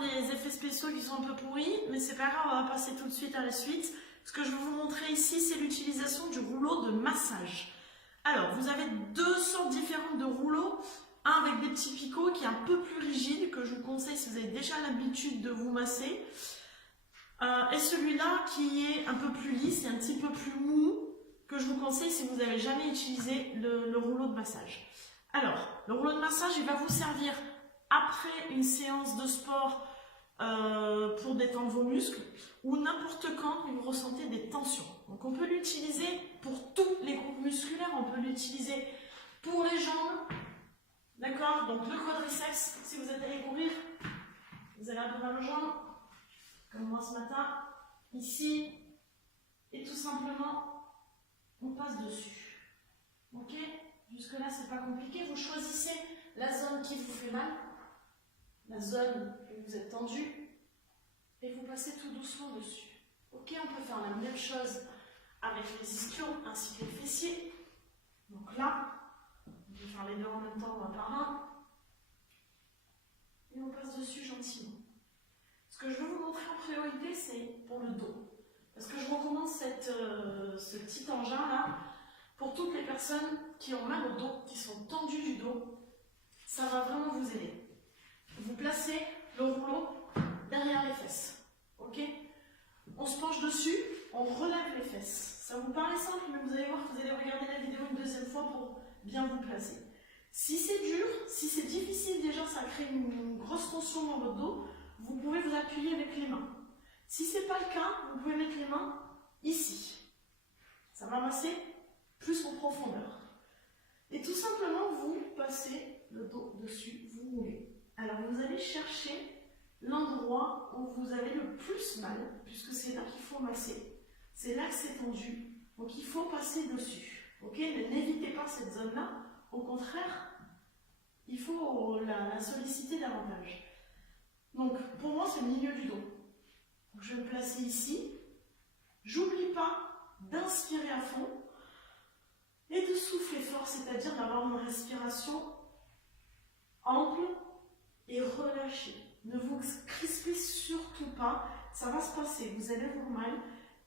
faire des effets spéciaux qui sont un peu pourris, mais c'est pas grave, on va passer tout de suite à la suite. Ce que je vais vous montrer ici, c'est l'utilisation du rouleau de massage. Alors, vous avez deux sortes différentes de rouleaux. Un avec des petits picots qui est un peu plus rigide, que je vous conseille si vous avez déjà l'habitude de vous masser. Et celui-là qui est un peu plus lisse et un petit peu plus mou, que je vous conseille si vous n'avez jamais utilisé le rouleau de massage. Alors, le rouleau de massage, il va vous servir après une séance de sport pour détendre vos muscles ou n'importe quand vous ressentez des tensions. Donc on peut l'utiliser pour tous les groupes musculaires, on peut l'utiliser pour les jambes. D'accord, donc le quadriceps, si vous êtes allé courir, vous allez un peu mal aux jambes, comme moi ce matin, ici, et tout simplement, on passe dessus. Ok, jusque-là, c'est pas compliqué. Vous choisissez la zone qui vous fait mal, la zone où vous êtes tendu, et vous passez tout doucement dessus. Ok, on peut faire la même chose avec les ischios ainsi que les fessiers. Donc là, on peut faire les deux en même temps, un par un. Et on passe dessus gentiment. Ce que je veux vous montrer en priorité, c'est pour le dos. Parce que je recommande ce petit engin-là pour toutes les personnes qui ont mal au dos, qui sont tendues du dos. Ça va vraiment vous aider. Vous placez le rouleau derrière les fesses. Ok? On se penche dessus, on relève les fesses. Ça vous paraît simple, mais vous allez voir que vous allez regarder la vidéo une deuxième fois pour bien vous placer. Si c'est dur, si c'est difficile, déjà ça crée une grosse tension dans votre dos, vous pouvez vous appuyer avec les mains. Si ce n'est pas le cas, vous pouvez mettre les mains ici. Ça va masser plus en profondeur. Et tout simplement, vous passez le dos dessus, vous roulez. Alors vous allez chercher l'endroit où vous avez le plus mal, puisque c'est là qu'il faut masser. C'est là que c'est tendu. Donc il faut passer dessus. Ok, n'évitez pas cette zone-là. Au contraire, il faut la solliciter davantage. Donc pour moi, c'est le milieu du dos. Donc, je vais me placer ici. J'oublie pas d'inspirer à fond et de souffler fort, c'est-à-dire d'avoir une respiration ample et relâchée. Ne vous crispez surtout pas, ça va se passer, vous allez avoir mal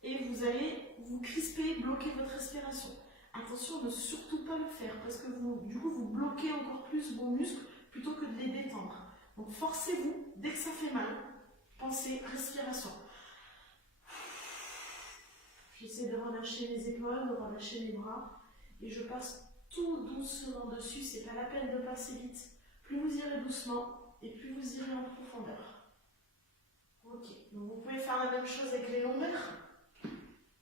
et vous allez vous crisper, bloquer votre respiration. Attention de ne surtout pas le faire parce que du coup vous bloquez encore plus vos muscles plutôt que de les détendre. Donc forcez-vous, dès que ça fait mal, pensez respiration. J'essaie de relâcher les épaules, de relâcher les bras et je passe tout doucement dessus, c'est pas la peine de passer vite. Plus vous irez doucement, et plus vous irez en profondeur. Ok, donc vous pouvez faire la même chose avec les longueurs.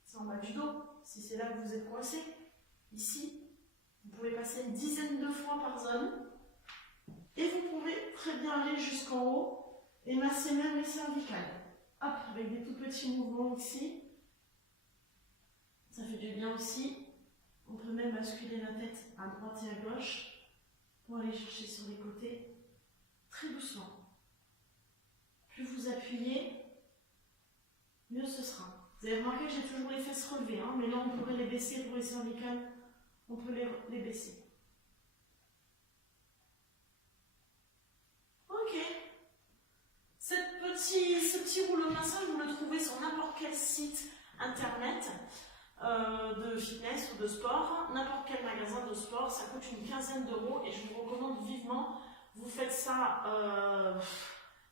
C'est en bas du dos, si c'est là que vous êtes coincé. Ici, vous pouvez passer une dizaine de fois par zone. Et vous pouvez très bien aller jusqu'en haut et masser même les cervicales. Hop, avec des tout petits mouvements ici. Ça fait du bien aussi. On peut même basculer la tête à droite et à gauche pour aller chercher sur les côtés. Très doucement. Plus vous appuyez, mieux ce sera. Vous avez remarqué que j'ai toujours les fesses relevées, hein, mais là on pourrait les baisser pour les cervicales, on peut les baisser. Ok. Ce petit rouleau de massage, vous le trouvez sur n'importe quel site internet de fitness ou de sport, n'importe quel magasin de sport, ça coûte une quinzaine d'euros et je vous recommande vivement. Vous faites ça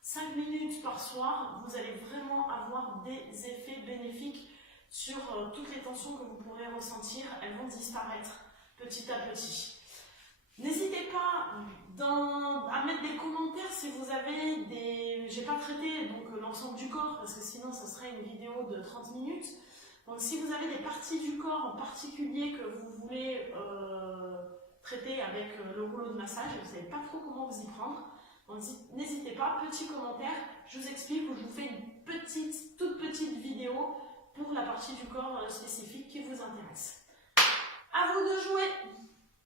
5 minutes par soir, vous allez vraiment avoir des effets bénéfiques sur toutes les tensions que vous pourrez ressentir, elles vont disparaître petit à petit. N'hésitez pas à mettre des commentaires si vous avez des... J'ai pas traité l'ensemble du corps parce que sinon ça serait une vidéo de 30 minutes. Donc si vous avez des parties du corps en particulier que vous voulez traiter avec le rouleau de massage et vous ne savez pas trop comment vous y prendre, donc n'hésitez pas, petit commentaire, je vous explique ou je vous fais une toute petite vidéo pour la partie du corps spécifique qui vous intéresse. À vous de jouer!